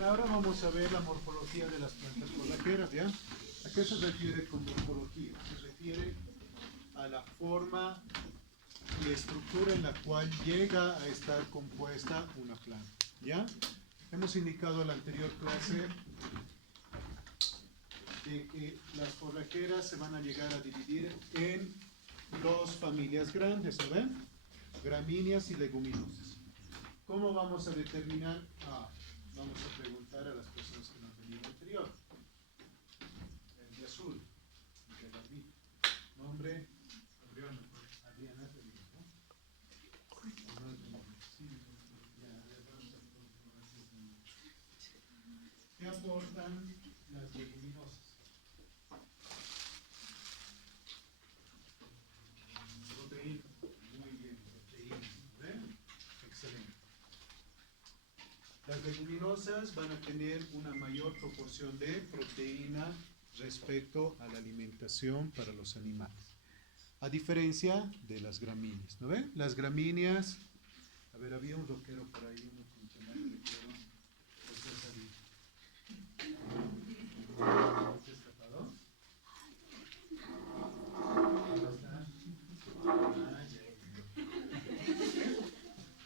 Bien, ahora vamos a ver la morfología de las plantas forrajeras, ¿ya? ¿A qué se refiere con morfología? Se refiere a la forma y estructura en la cual llega a estar compuesta una planta, ¿ya? Hemos indicado en la anterior clase de que las forrajeras se van a llegar a dividir en dos familias grandes, ¿no ven? Gramíneas y leguminosas. ¿Cómo vamos a determinar? Vamos a preguntar a las personas que no han venido anterior. El de azul, el de barbita. Nombre, Adriana, te digo, ¿no? ¿Qué aportan las leguminosas? Proteína. Muy bien, proteína. ¿Ven? Excelente. Las leguminosas van a tener una mayor proporción de proteína respecto a la alimentación para los animales. A diferencia de las gramíneas, ¿no ven? Las gramíneas, a ver, había un roquero por ahí, uno con chamaco de cuero, ¿se escapado? ¿Dónde está?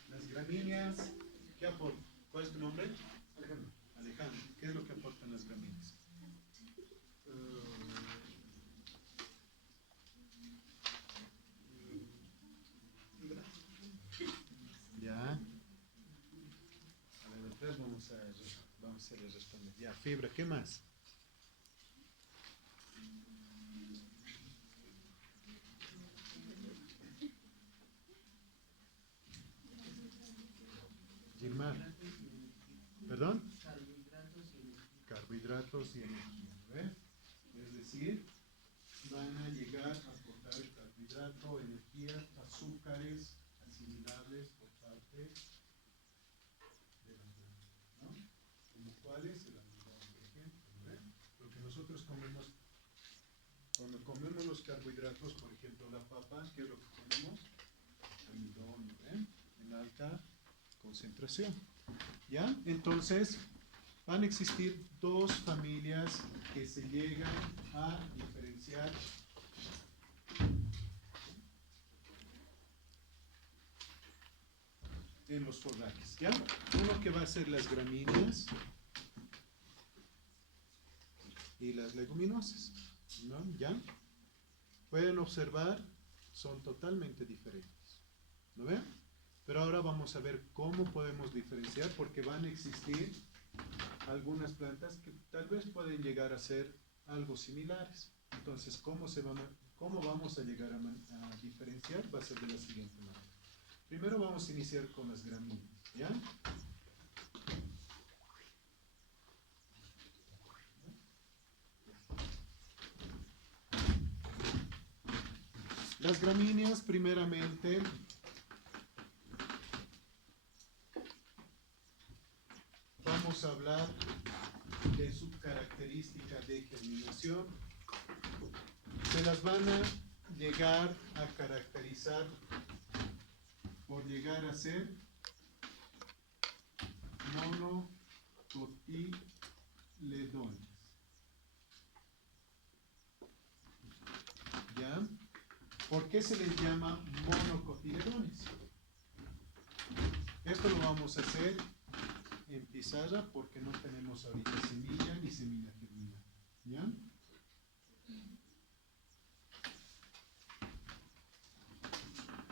Las gramíneas, ¿qué aportan? ¿Cuál es tu nombre? Alejandro. Alejandro, ¿qué es lo que aportan las gramíneas? Ya. A ver, después vamos a hacerle responder. Ya, fibra, ¿qué más? Gilmar. ¿Perdón? Carbohidratos y energía. ¿Ves? Es decir, van a llegar a aportar carbohidrato, energía, azúcares asimilables por parte de la planta, ¿no? Como cuáles, el almidón, por ejemplo, ¿no? Lo que nosotros comemos, cuando comemos los carbohidratos, por ejemplo la papa, ¿qué es lo que comemos? Almidón, ¿no? En alta concentración, ¿ya? Entonces, van a existir dos familias que se llegan a diferenciar en los forrajes, ¿ya? Uno que va a ser las gramíneas y las leguminosas, ¿no? ¿Ya? Pueden observar, son totalmente diferentes, ¿no ven? Pero ahora vamos a ver cómo podemos diferenciar, porque van a existir algunas plantas que tal vez pueden llegar a ser algo similares. Entonces, ¿cómo vamos a llegar a diferenciar? Va a ser de la siguiente manera. Primero vamos a iniciar con las gramíneas, ¿ya? Las gramíneas, primeramente, vamos a hablar de su característica de germinación. Se las van a llegar a caracterizar por llegar a ser monocotiledones. ¿Ya? ¿Por qué se les llama monocotiledones? Esto lo vamos a hacer en pizarra porque no tenemos ahorita semilla ni semilla germinal. ¿Ya?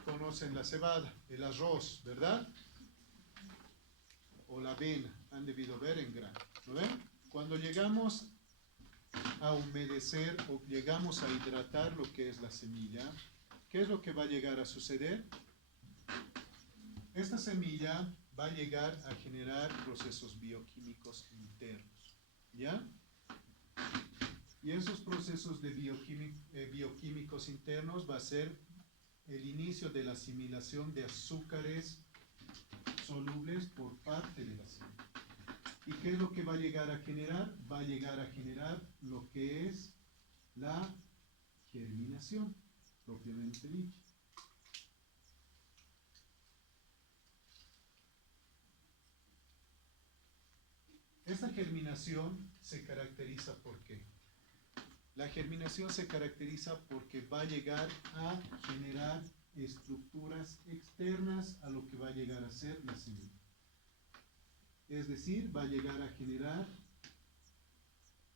Conocen la cebada, el arroz, ¿verdad? O la avena, han debido ver en grano, ¿no ven? Cuando llegamos a humedecer o llegamos a hidratar lo que es la semilla, ¿qué es lo que va a llegar a suceder? Esta semilla va a llegar a generar procesos bioquímicos internos, ¿ya? Y esos procesos de bioquímicos internos va a ser el inicio de la asimilación de azúcares solubles por parte de la semilla. ¿Y qué es lo que va a llegar a generar? Va a llegar a generar lo que es la germinación, propiamente dicha. Esta germinación se caracteriza ¿por qué? La germinación se caracteriza porque va a llegar a generar estructuras externas a lo que va a llegar a ser la semilla. Es decir, va a llegar a generar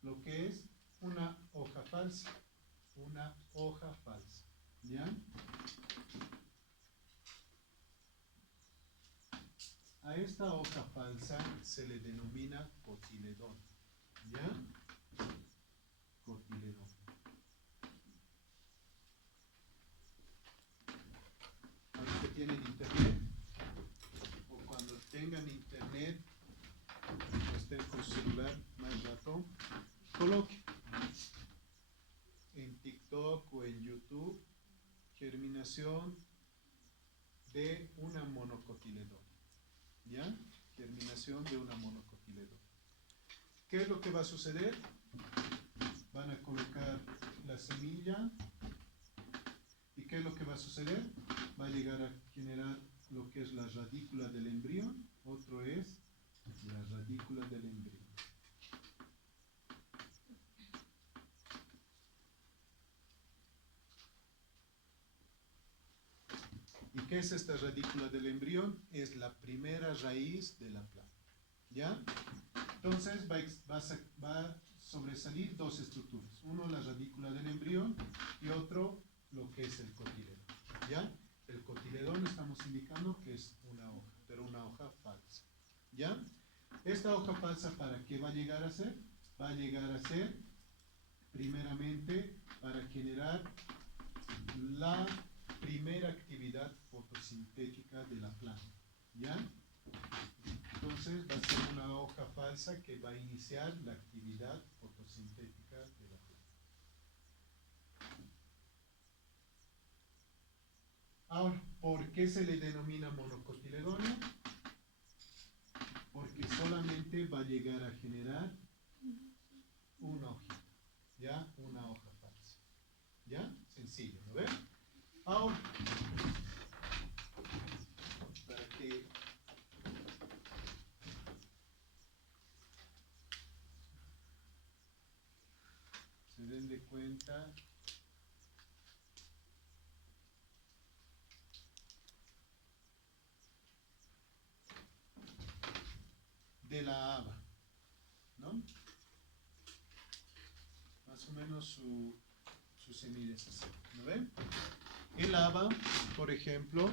lo que es una hoja falsa. Una hoja falsa. ¿Ya? A esta hoja falsa se le denomina cotiledón. ¿Ya? Cotiledón. A los que tienen internet, o cuando tengan internet, o estén con su celular más rato, coloquen en TikTok o en YouTube germinación de una monocotiledón. ¿Ya? Germinación de una monocotiledón. ¿Qué es lo que va a suceder? Van a colocar la semilla. ¿Y qué es lo que va a suceder? Va a llegar a generar lo que es la radícula del embrión. Otro es la radícula del embrión. ¿Y qué es esta radícula del embrión? Es la primera raíz de la planta. ¿Ya? Entonces va a sobresalir dos estructuras. Uno, la radícula del embrión, y otro, lo que es el cotiledón. ¿Ya? El cotiledón estamos indicando que es una hoja, pero una hoja falsa. ¿Ya? Esta hoja falsa, ¿para qué va a llegar a ser? Va a llegar a ser, primeramente, para generar la primera actividad fotosintética de la planta. ¿Ya? Entonces va a ser una hoja falsa que va a iniciar la actividad fotosintética de la planta. Ahora, ¿por qué se le denomina monocotiledonio? Porque solamente va a llegar a generar una hojita, ¿ya? Una hoja falsa. ¿Ya? Sencillo, ¿no ven? Ahora, para que se den de cuenta de la haba, ¿no? Más o menos su semilla es así, ¿no ven? El haba, por ejemplo,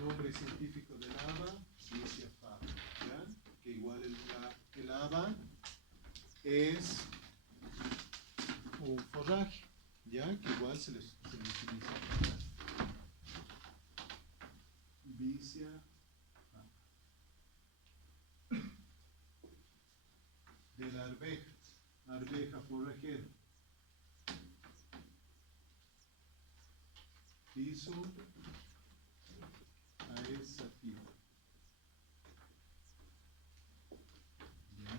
nombre científico del haba, Vicia faba, ¿ya? Que igual el haba es un forraje, ¿ya? Que igual se le utiliza, ¿ya? Vicia faba. De la arveja forrajera. Piso aesativa. ¿Ya?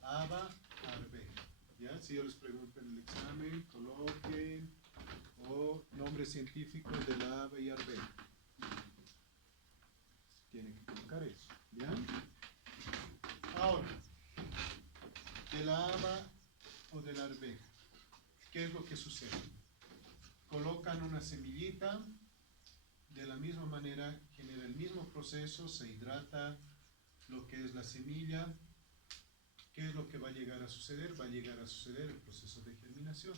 Haba, arveja. ¿Ya? Si yo les pregunto en el examen, coloquen o nombre científico de la haba y arveja. Tienen que colocar eso. ¿Ya? Ahora, de la haba o de la arveja, ¿qué es lo que sucede? Colocan una semillita, de la misma manera genera el mismo proceso, se hidrata lo que es la semilla. ¿Qué es lo que va a llegar a suceder? Va a llegar a suceder el proceso de germinación.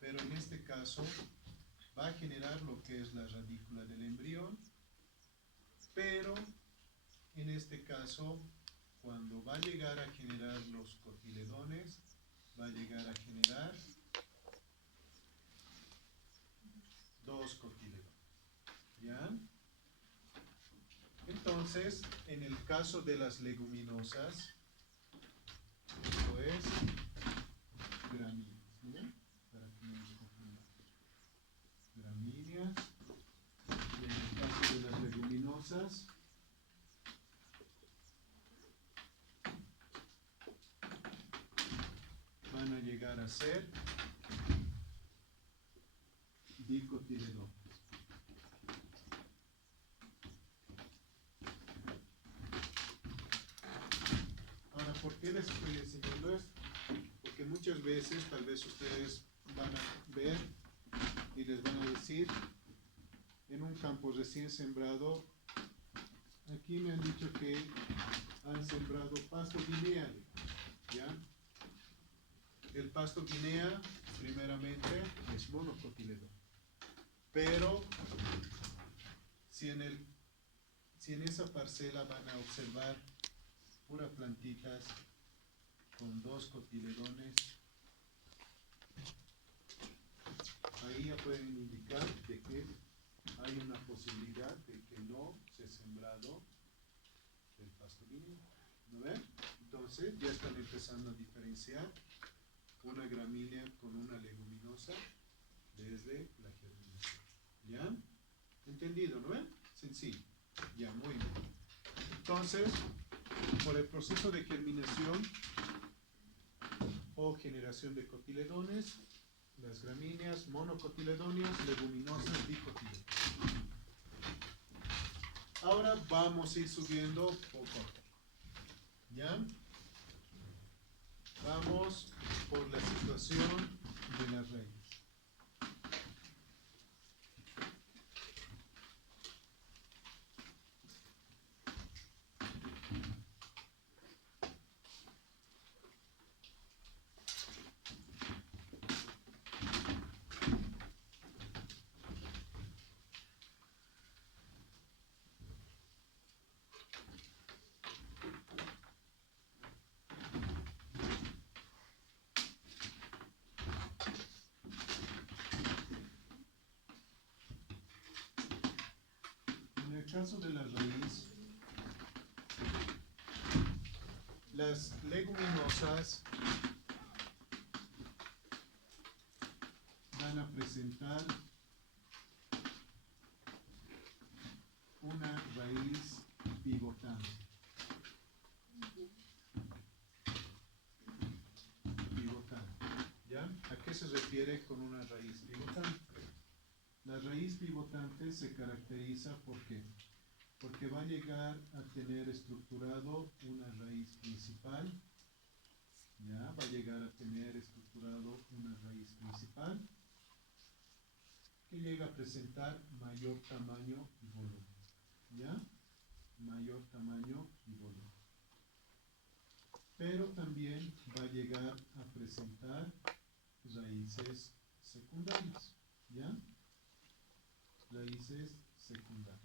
Pero en este caso va a generar lo que es la radícula del embrión, pero en este caso, cuando va a llegar a generar los cotiledones, va a llegar a generar dos cotiledones. ¿Ya? Entonces, en el caso de las leguminosas, esto es gramíneas, ¿ya? Para que no nos confundamos. Gramíneas. Y en el caso de las leguminosas, van a llegar a ser dicotiledones. les estoy enseñando esto? Porque muchas veces tal vez ustedes van a ver y les van a decir en un campo recién sembrado, aquí me han dicho que han sembrado pasto guinea, ¿ya? El pasto guinea primeramente es monocotiledón, pero si en esa parcela van a observar puras plantitas con 2 cotiledones, ahí ya pueden indicar de que hay una posibilidad de que no se ha sembrado el pasto guineo, ¿no ven? Entonces ya están empezando a diferenciar una gramínea con una leguminosa desde la germinación. ¿Ya? ¿Entendido, no ven? Sencillo. Ya, muy bien. Entonces, por el proceso de germinación o generación de cotiledones, las gramíneas monocotiledóneas, leguminosas dicotiledóneas. Ahora vamos a ir subiendo poco a poco. ¿Ya? Vamos por la situación de las raíces. En el caso de la raíz, las leguminosas van a presentar una raíz pivotante. ¿Ya? ¿A qué se refiere con una raíz pivotante? La raíz pivotante se caracteriza ¿por qué? Porque va a llegar a tener estructurado una raíz principal, ¿ya? Va a llegar a tener estructurado una raíz principal que llega a presentar mayor tamaño y volumen, ¿ya? Mayor tamaño y volumen. Pero también va a llegar a presentar raíces secundarias, ¿ya? Raíces secundarias.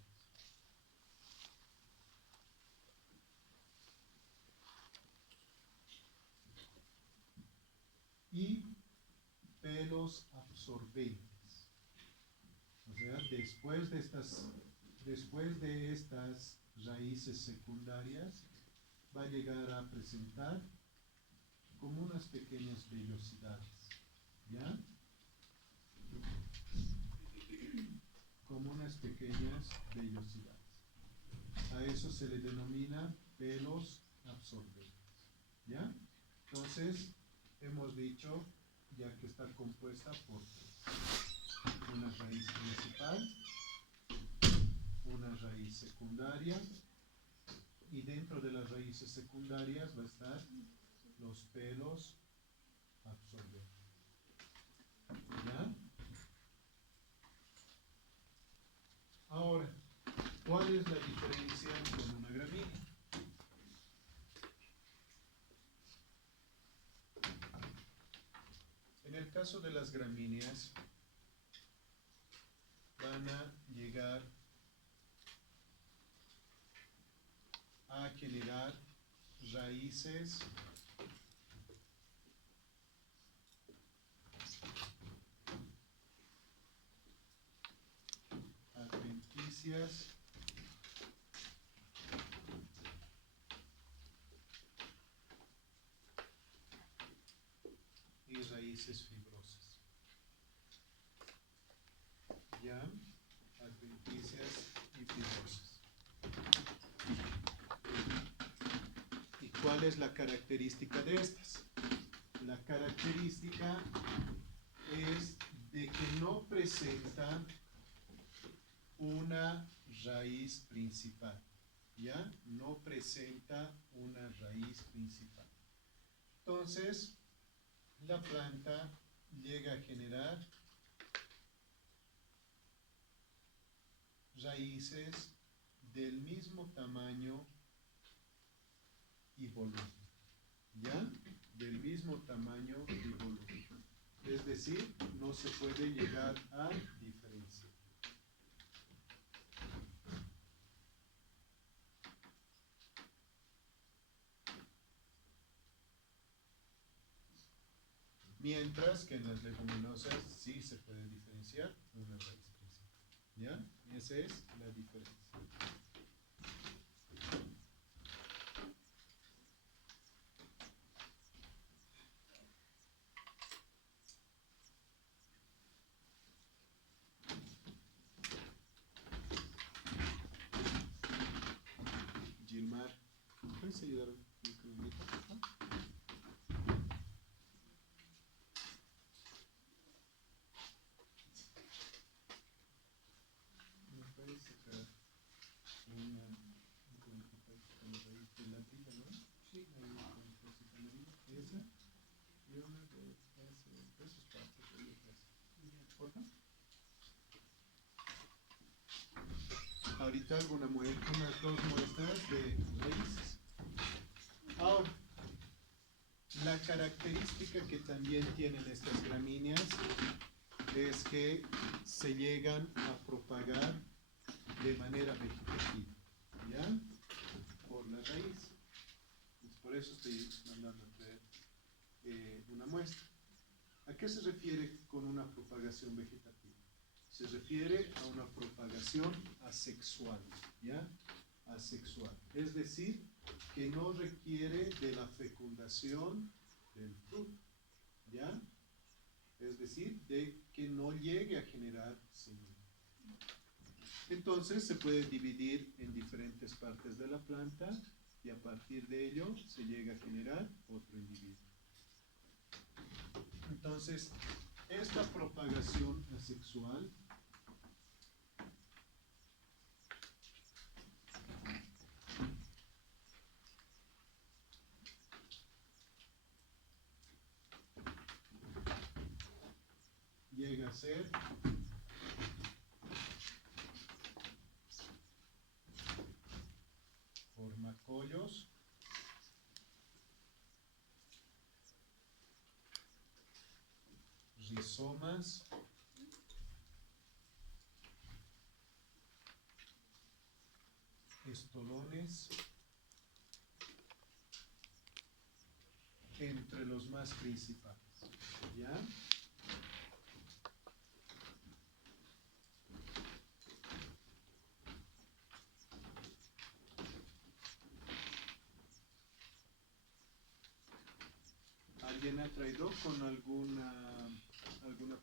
Y pelos absorbentes. O sea, después de estas raíces secundarias, va a llegar a presentar como unas pequeñas vellosidades, ¿ya? Como unas pequeñas vellosidades. A eso se le denomina pelos absorbentes, ¿ya? Entonces, hemos dicho ya que está compuesta por una raíz principal, una raíz secundaria, y dentro de las raíces secundarias va a estar los pelos absorbentes. ¿Ya? Ahora, ¿cuál es la diferencia con una gramínea? En el caso de las gramíneas, van a llegar a generar raíces adventicias y raíces fibrosas. ¿Ya? Adventicias y fibrosas. ¿Y cuál es la característica de estas? La característica es de que no presenta una raíz principal, ¿ya? No presenta una raíz principal. Entonces, la planta llega a generar raíces del mismo tamaño y volumen, ¿ya? Del mismo tamaño y volumen. Es decir, no se puede llegar a diferenciar. Mientras que en las leguminosas sí se puede diferenciar una raíz principal. ¿Ya? Esa es la diferencia. Gilmar, ¿puedes ayudar un microfonito, por favor? ¿Me puedes sacar una cosita con la raíz de la tila, no? Sí. Ahí con cosita amarilla. Esa. Y una de esos partes de esa. ¿Por favor? Ahorita unas dos muestras de raíces. Ahora, la característica que también tienen estas gramíneas es que se llegan a propagar de manera vegetativa, ¿ya? Por la raíz. Pues por eso estoy mandando a traer una muestra. ¿A qué se refiere con una propagación vegetativa? Se refiere a una propagación asexual, ¿ya? Asexual. Es decir, que no requiere de la fecundación del fruto, ¿ya? Es decir, de que no llegue a generar semilla. Entonces se puede dividir en diferentes partes de la planta y a partir de ello se llega a generar otro individuo. Entonces, esta propagación asexual llega a ser formacollos rizomas estolones entre los más principales, ¿ya? ¿Alguien ha traído con alguna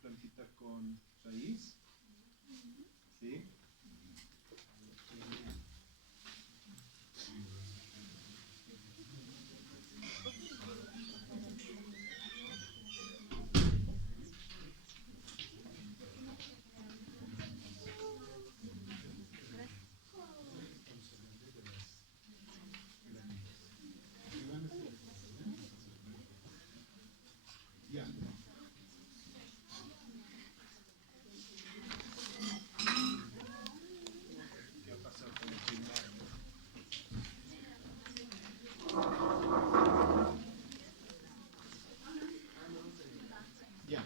plantita con raíz? ¿Sí? Ya. ¿Qué ha pasado con el Gilmar? Ya.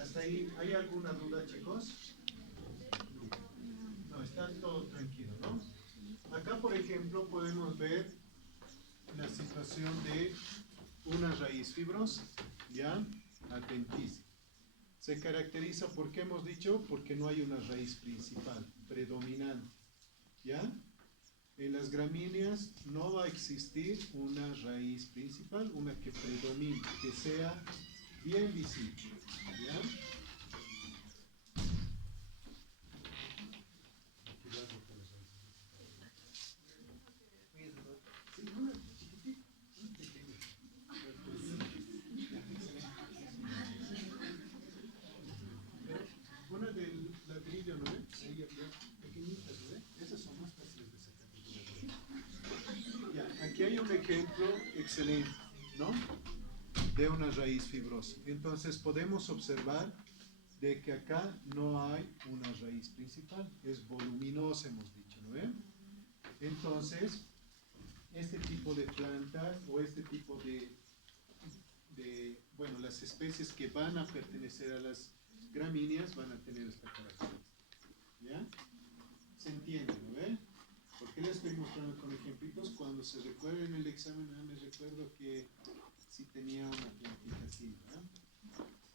¿Hasta ahí hay alguna duda, chicos? No, está todo tranquilo, ¿no? Acá, por ejemplo, podemos ver la situación de una raíz fibrosa, ¿ya? Adventicia. Se caracteriza, ¿por qué hemos dicho? Porque no hay una raíz principal, predominante, ¿ya? En las gramíneas no va a existir una raíz principal, una que predomine, que sea bien visible, ¿ya? un ejemplo excelente, ¿no? De una raíz fibrosa. Entonces podemos observar de que acá no hay una raíz principal, es voluminosa, hemos dicho, ¿no ven? Entonces, este tipo de plantas o este tipo bueno, las especies que van a pertenecer a las gramíneas van a tener esta característica. ¿Ya? ¿Se entiende, no ven? ¿Por qué les estoy mostrando con ejemplitos? Cuando se recuerda en el examen, me recuerdo que sí tenía una plantita así, ¿verdad?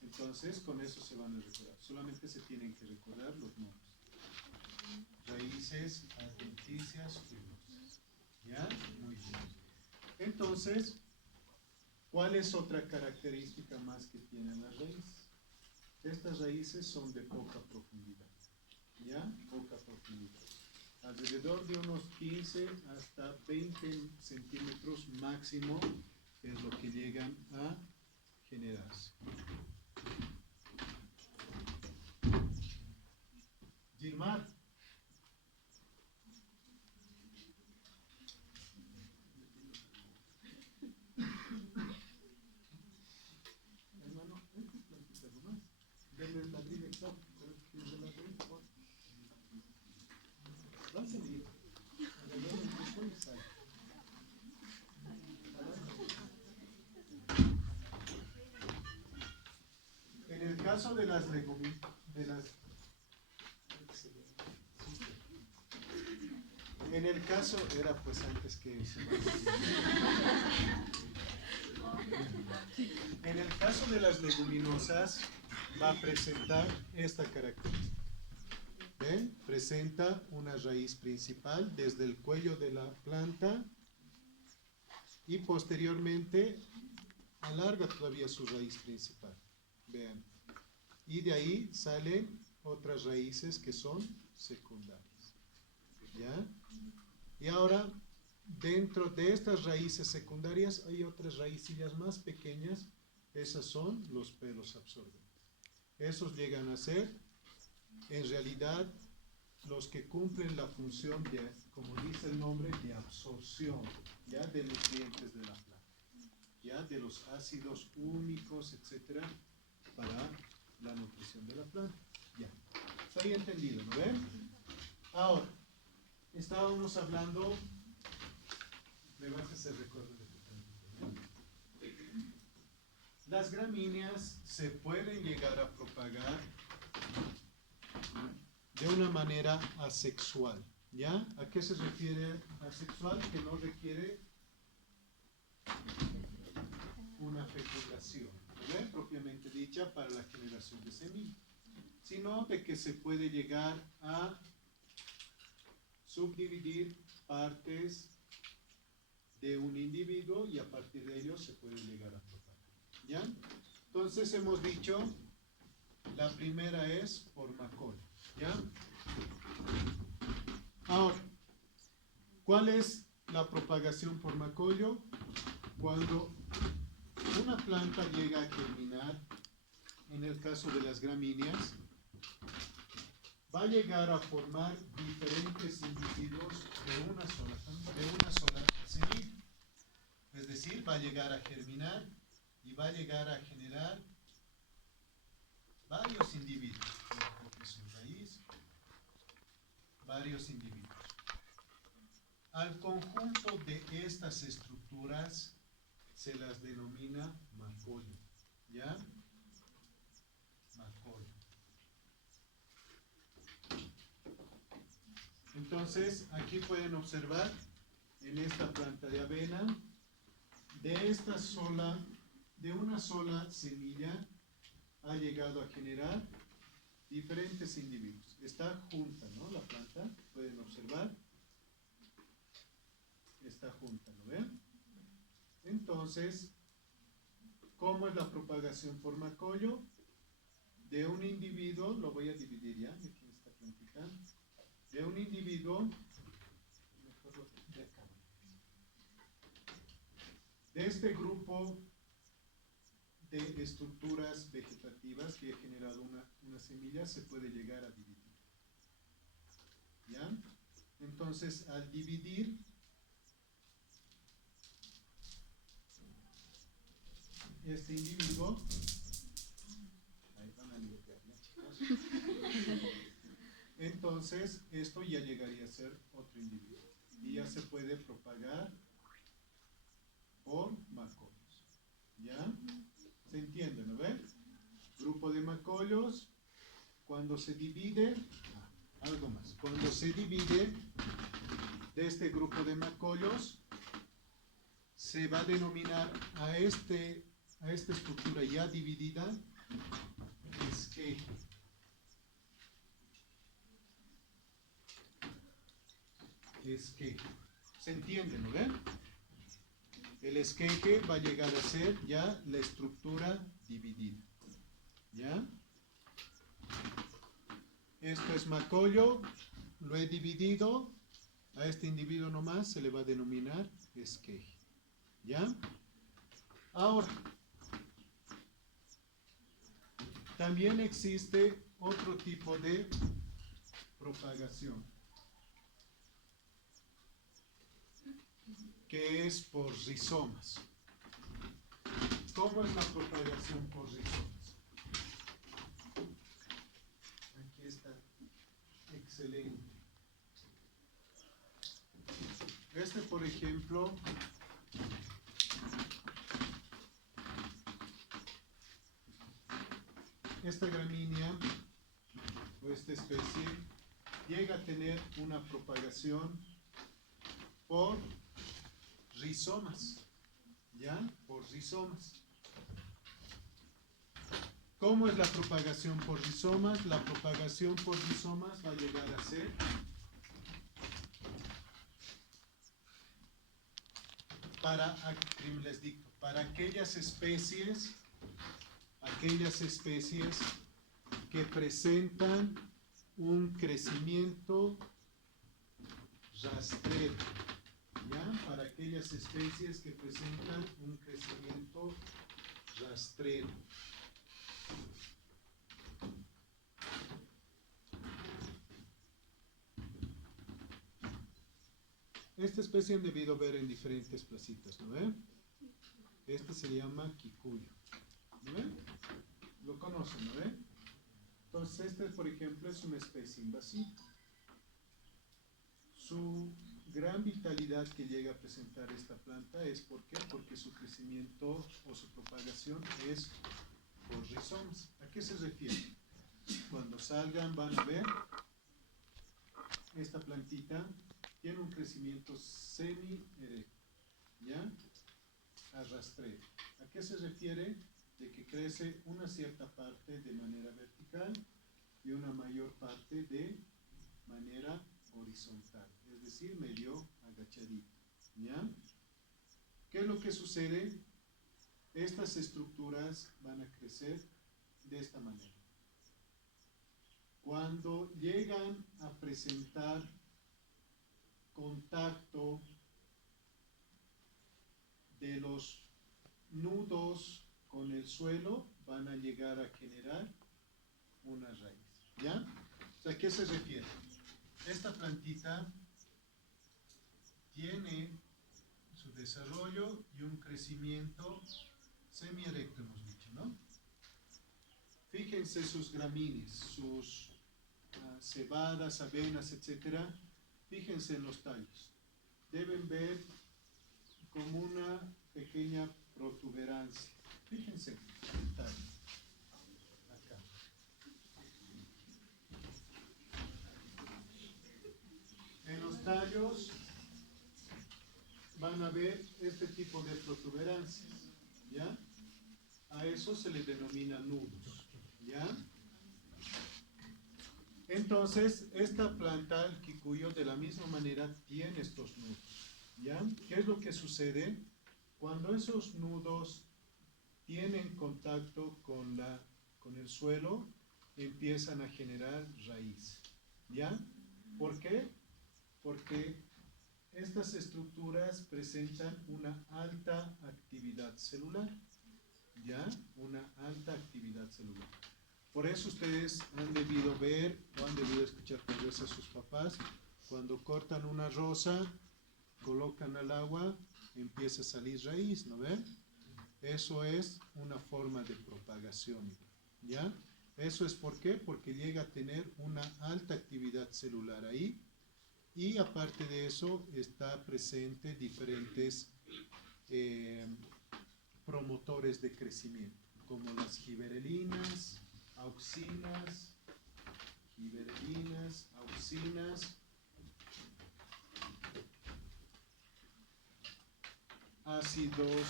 Entonces, con eso se van a recordar. Solamente se tienen que recordar los nombres. Raíces adventicias fibrosas. ¿Ya? Muy bien. Entonces, ¿cuál es otra característica más que tienen las raíces? Estas raíces son de poca profundidad. ¿Ya? Poca profundidad. Alrededor de unos 15 hasta 20 centímetros máximo es lo que llegan a generarse. Gilmar. Hermano, esta es plantita nomás. Denle la dirección. Va a salir. En el caso de las leguminosas, en el caso, era pues antes que en el caso de las leguminosas va a presentar esta característica. ¿Ven? Presenta una raíz principal desde el cuello de la planta y posteriormente alarga todavía su raíz principal. Vean. Y de ahí salen otras raíces que son secundarias. ¿Ya? Y ahora, dentro de estas raíces secundarias hay otras raícillas más pequeñas. Esas son los pelos absorbentes. Esos llegan a ser, en realidad, los que cumplen la función de, como dice el nombre, de absorción, ¿ya? De nutrientes de la planta, ¿ya? De los ácidos húmicos, etcétera, para la nutrición de la planta. Ya. ¿Está ahí entendido, no ven? Ahora, estábamos hablando, me vas a hacer recuerdo de tu plantita, ¿no? Las gramíneas se pueden llegar a propagar de una manera asexual, ¿ya? ¿A qué se refiere asexual? Que no requiere una fecundación, ¿no? Propiamente dicha para la generación de semillas, sino de que se puede llegar a subdividir partes de un individuo y a partir de ello se puede llegar a propagar, ¿ya? Entonces hemos dicho, la primera es por macolla, ¿ya? Ahora, ¿cuál es la propagación por macollo? Cuando una planta llega a germinar, en el caso de las gramíneas, va a llegar a formar diferentes individuos de una sola semilla. Es decir, va a llegar a germinar y va a llegar a generar varios individuos. Su raíz, varios individuos. Al conjunto de estas estructuras se las denomina macollo, ¿ya? Macollo. Entonces, aquí pueden observar en esta planta de avena, de una sola semilla ha llegado a generar diferentes individuos. Está junta, ¿no? La planta, pueden observar. Está junta, ¿lo ven? Entonces, ¿cómo es la propagación por macollo? De un individuo, lo voy a dividir ya, aquí en esta plantita, de un individuo, de este grupo de estructuras vegetativas que he generado una semilla, se puede llegar a dividir. ¿Ya? Entonces, al dividir, este individuo, ahí van a limpiar, ¿no, chicos? Entonces, esto ya llegaría a ser otro individuo. Y ya se puede propagar por macollos. ¿Ya? ¿Se entiende, no ven? Grupo de macollos, cuando se divide, algo más, cuando se divide de este grupo de macollos, se va a denominar a esta estructura ya dividida esqueje. Esqueje. ¿Se entiende, no ven? El esqueje va a llegar a ser ya la estructura dividida. ¿Ya? Esto es macollo, lo he dividido, a este individuo nomás se le va a denominar esqueje. ¿Ya? Ahora, también existe otro tipo de propagación, que es por rizomas. ¿Cómo es la propagación por rizomas? Aquí está, excelente. Este, por ejemplo, esta gramínea o esta especie llega a tener una propagación por rizomas, ¿ya? Por rizomas. ¿Cómo es la propagación por rizomas? La propagación por rizomas va a llegar a ser les dicto, para aquellas especies que presentan un crecimiento rastrero, ¿ya? Para aquellas especies que presentan un crecimiento rastrero. Esta especie han debido ver en diferentes placitas, ¿no ven? Este se llama quicuyo, ¿no ven? Lo conocen, ¿no ven? Entonces este, por ejemplo, es una especie invasiva. Su gran vitalidad que llega a presentar esta planta es ¿por qué? Porque su crecimiento o su propagación es por rizomas. ¿A qué se refiere? Cuando salgan van a ver esta plantita tiene un crecimiento semi-erecto, ¿ya? Arrastrero. ¿A qué se refiere? De que crece una cierta parte de manera vertical y una mayor parte de manera horizontal, es decir, medio agachadito, ¿ya? ¿Qué es lo que sucede? Estas estructuras van a crecer de esta manera. Cuando llegan a presentar contacto de los nudos con el suelo, van a llegar a generar una raíz, ¿ya? O sea, ¿a qué se refiere? Esta plantita tiene su desarrollo y un crecimiento semierecto, hemos dicho, ¿no? Fíjense sus gramíneas, sus cebadas, avenas, etcétera. Fíjense en los tallos. Deben ver como una pequeña protuberancia. Fíjense el tallo. Acá. En los tallos van a ver este tipo de protuberancias, ¿ya? A eso se le denomina nudos, ¿ya? Entonces, esta planta, el quicuyo, de la misma manera tiene estos nudos, ¿ya? ¿Qué es lo que sucede? Cuando esos nudos tienen contacto con el suelo, empiezan a generar raíz, ¿ya? ¿Por qué? Porque estas estructuras presentan una alta actividad celular, ¿ya? Una alta actividad celular. Por eso ustedes han debido ver o han debido escuchar tal vez a sus papás, cuando cortan una rosa, colocan al agua, empieza a salir raíz, ¿no ven? Eso es una forma de propagación, ¿ya? Eso es ¿por qué? Porque llega a tener una alta actividad celular ahí y aparte de eso está presente diferentes promotores de crecimiento, como las giberelinas, auxinas, ácidos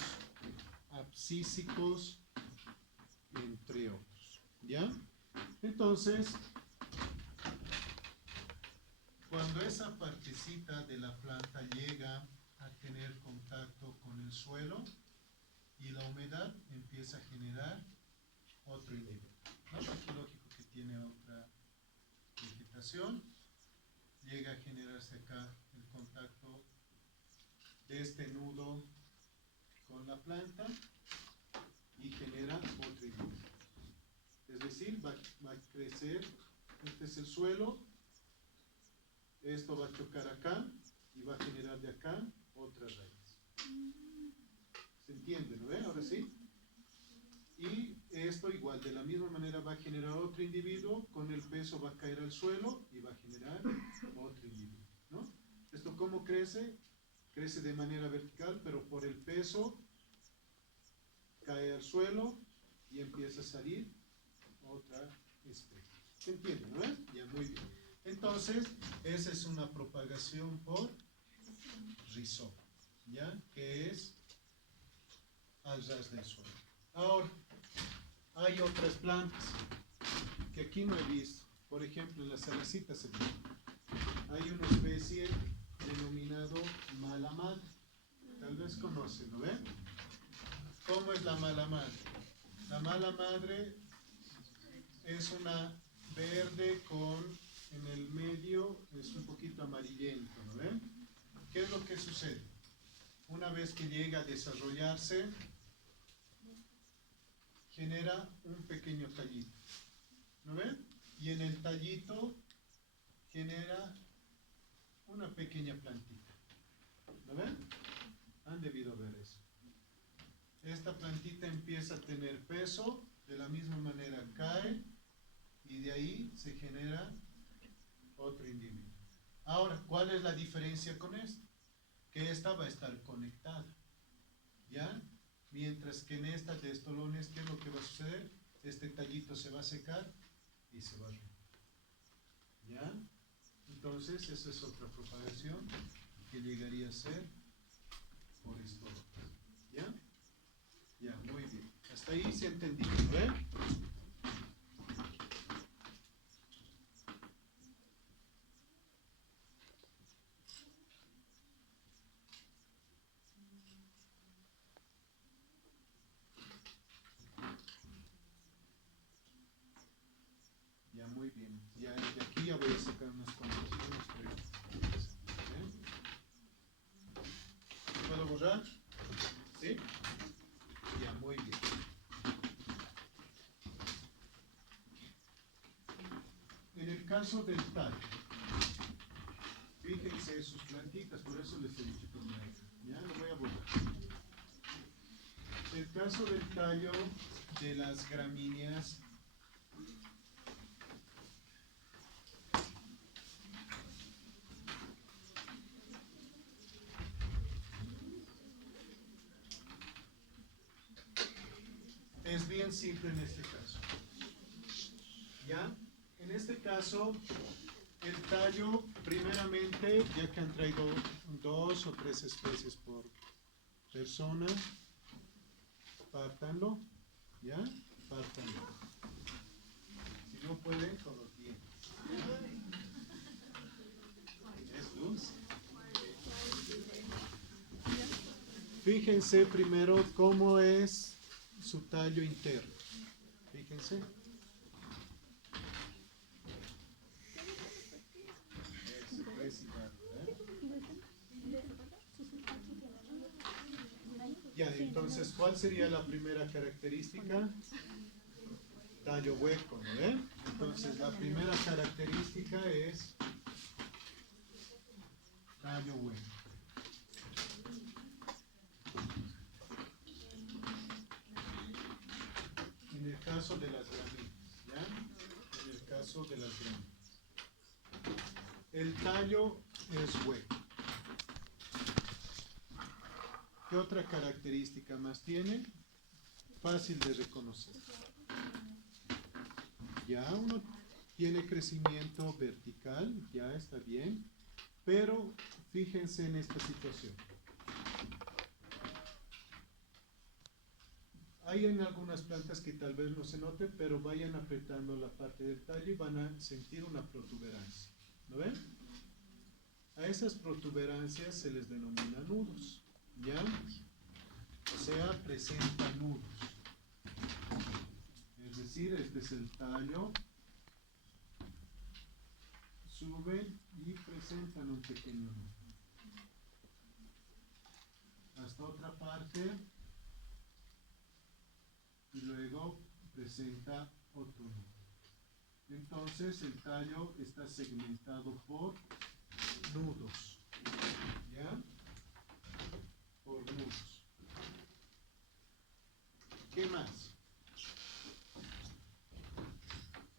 abscísicos, entre otros, ¿ya? Entonces, cuando esa partecita de la planta llega a tener contacto con el suelo y la humedad, empieza a generar otro individuo, ¿no? Aquí lógico que tiene otra vegetación, llega a generarse acá el contacto de este nudo con la planta y genera otro individuo. Es decir, va a crecer, este es el suelo, esto va a chocar acá y va a generar de acá otra raíz. ¿Se entiende, no ve? Ahora sí. Y esto igual, de la misma manera va a generar otro individuo, con el peso va a caer al suelo y va a generar otro individuo, ¿no? ¿Esto cómo crece? Crece de manera vertical, pero por el peso cae al suelo y empieza a salir otra especie. ¿Se entiende, no es? Ya, muy bien. Entonces, esa es una propagación por rizoma, ¿ya? Que es al ras del suelo. Ahora, hay otras plantas que aquí no he visto. Por ejemplo, en las salicitas se ve. Hay una especie denominado mala madre. Tal vez conocen, ¿no ven? ¿Cómo es la mala madre? La mala madre es una verde con, en el medio, es un poquito amarillento, ¿no ven? ¿Qué es lo que sucede? Una vez que llega a desarrollarse, genera un pequeño tallito, ¿no ven? Y en el tallito genera una pequeña plantita, ¿no ven? Han debido ver eso. Esta plantita empieza a tener peso, de la misma manera cae y de ahí se genera otro individuo. Ahora, ¿cuál es la diferencia con esto? Que esta va a estar conectada, ¿ya? Mientras que en esta de estolones, ¿qué es lo que va a suceder? Este tallito se va a secar y se va a romper, ¿ya? Entonces, esa es otra propagación que llegaría a ser por estolones, ¿ya? Ya, muy bien. Hasta ahí se ha entendido, ¿eh? Ya, muy bien. Ya, de aquí ya voy a sacar unas conclusiones. ¿Puedo borrar? ¿Sí? Ya, muy bien. En el caso del tallo, fíjense sus plantitas, por eso les he dicho primero. Ya, lo voy a borrar. El caso del tallo de las gramíneas, es bien simple en este caso. ¿Ya? En este caso, el tallo, primeramente, ya que han traído 2 o 3 especies por persona, pártanlo, ¿ya? Pártanlo. Si no pueden, con los dientes. Es dulce. Fíjense primero cómo es su tallo interno. Fíjense. Ya, entonces, ¿cuál sería la primera característica? Tallo hueco, ¿no ven? Entonces, la primera característica es tallo hueco. caso de las gramitas, ¿ya? En el caso de las gramitas. El tallo es hueco. ¿Qué otra característica más tiene? Fácil de reconocer. Ya uno tiene crecimiento vertical, ya está bien, pero fíjense en esta situación. Hay en algunas plantas que tal vez no se note, pero vayan apretando la parte del tallo y van a sentir una protuberancia. ¿Lo ven? A esas protuberancias se les denomina nudos, ¿ya? O sea, presenta nudos. Es decir, este es el tallo. Suben y presentan un pequeño nudo. Hasta otra parte. Y luego presenta otro nudo. Entonces el tallo está segmentado por nudos, ¿ya? Por nudos. ¿Qué más?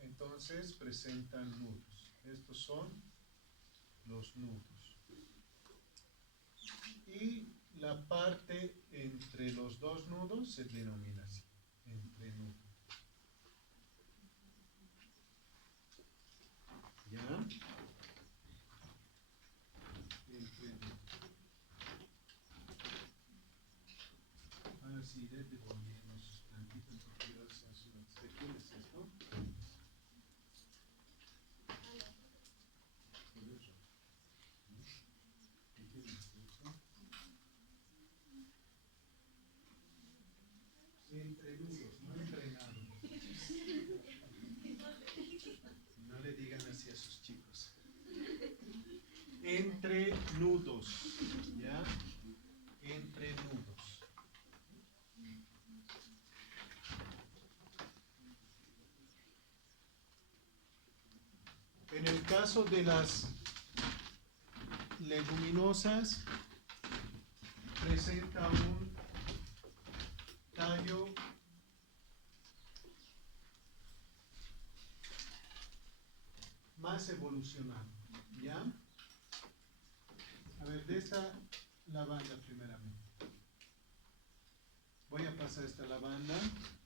Entonces presentan nudos. Estos son los nudos. Y la parte entre los dos nudos se denomina así, entrenudo. ¿Ya? Entrenudo. Ahora sí, devolvemos tantito porque ya se hace una... ¿De quién es esto? Entrenudos, no entrenados. No le digan así a sus chicos. Entrenudos, ¿ya? Entrenudos. En el caso de las leguminosas, presenta un tallo más evolucionado, ¿ya? A ver, de esta lavanda primeramente. Voy a pasar esta lavanda,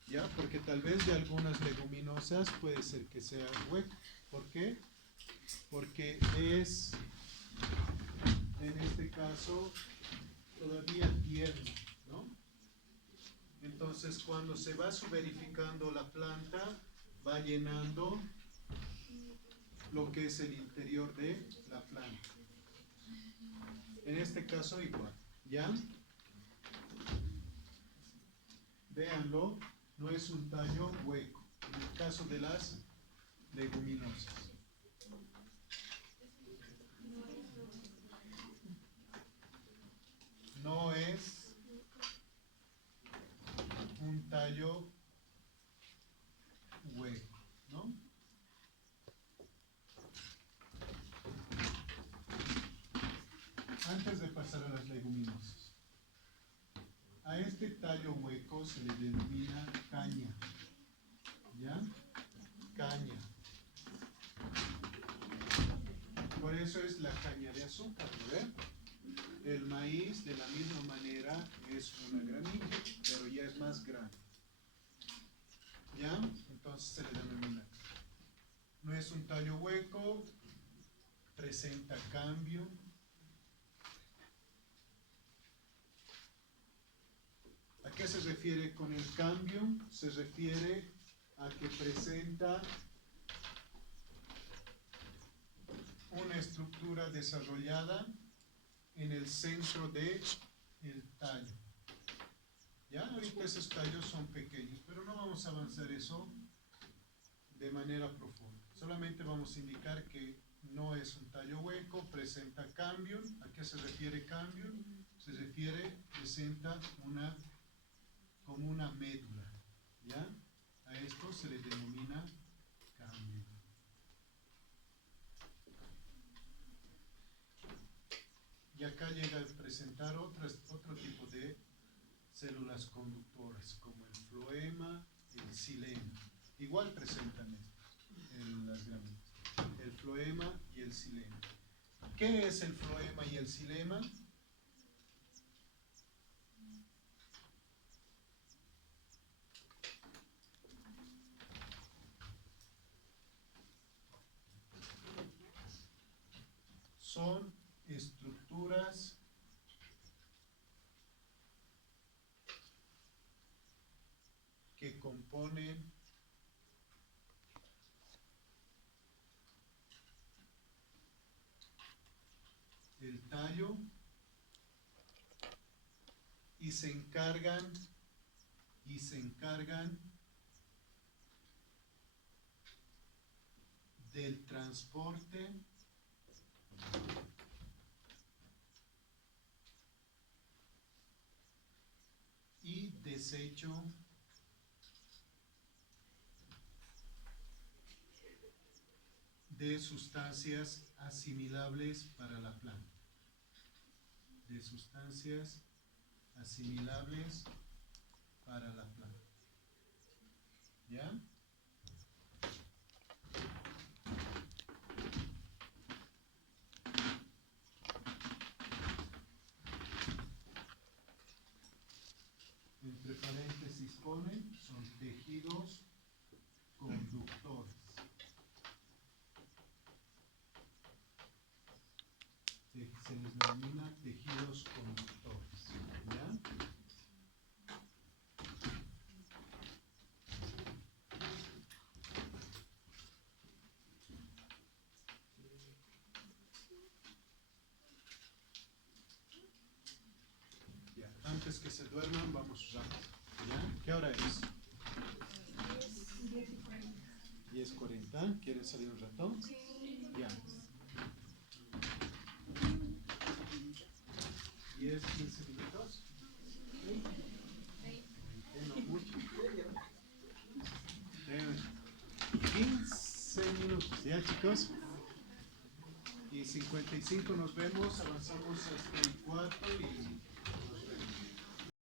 ¿ya? Porque tal vez de algunas leguminosas puede ser que sea hueco. ¿Por qué? Porque es, en este caso, todavía tierno, ¿no? Entonces, cuando se va verificando la planta, va llenando lo que es el interior de la planta. En este caso igual, ¿ya? Véanlo, no es un tallo hueco, en el caso de las leguminosas. No es un tallo hueco, ¿no? Antes de pasar a las leguminosas, a este tallo hueco se le denomina caña, ¿ya? Caña. Por eso es la caña de azúcar, ¿verdad? El maíz, de la misma manera, es una gramínea, pero ya es más grande. ¿Ya? Entonces se le denomina. No es un tallo hueco, presenta cambio. ¿A qué se refiere con el cambio? Se refiere a que presenta una estructura desarrollada en el centro del tallo. Ya ahorita esos tallos son pequeños, pero no vamos a avanzar eso de manera profunda. Solamente vamos a indicar que no es un tallo hueco, presenta cambio. ¿A qué se refiere cambio? Se refiere, presenta como una médula. ¿Ya? A esto se le denomina cambio. Y acá llega a presentar otro tipo de células conductoras, como el floema y el xilema. igual presentan esto en las gráficas. El floema y el xilema. ¿Qué es el floema y el xilema? Son estructuras que componen el tallo y se encargan del transporte y desecho de sustancias asimilables para la planta. De sustancias asimilables para la planta. ¿Ya? Entre paréntesis ponen, son tejidos conductores. Se les denomina tejidos conductores. ¿Ya? Ya, antes que se duerman vamos a usar. ¿Ya? ¿Qué hora es? 10:40. ¿Quieren salir un rato? Sí. Ya. 10-15 minutos. ¿Sí? No mucho. 15 minutos, ¿ya, chicos? Y 55 nos vemos, avanzamos hasta el 4 y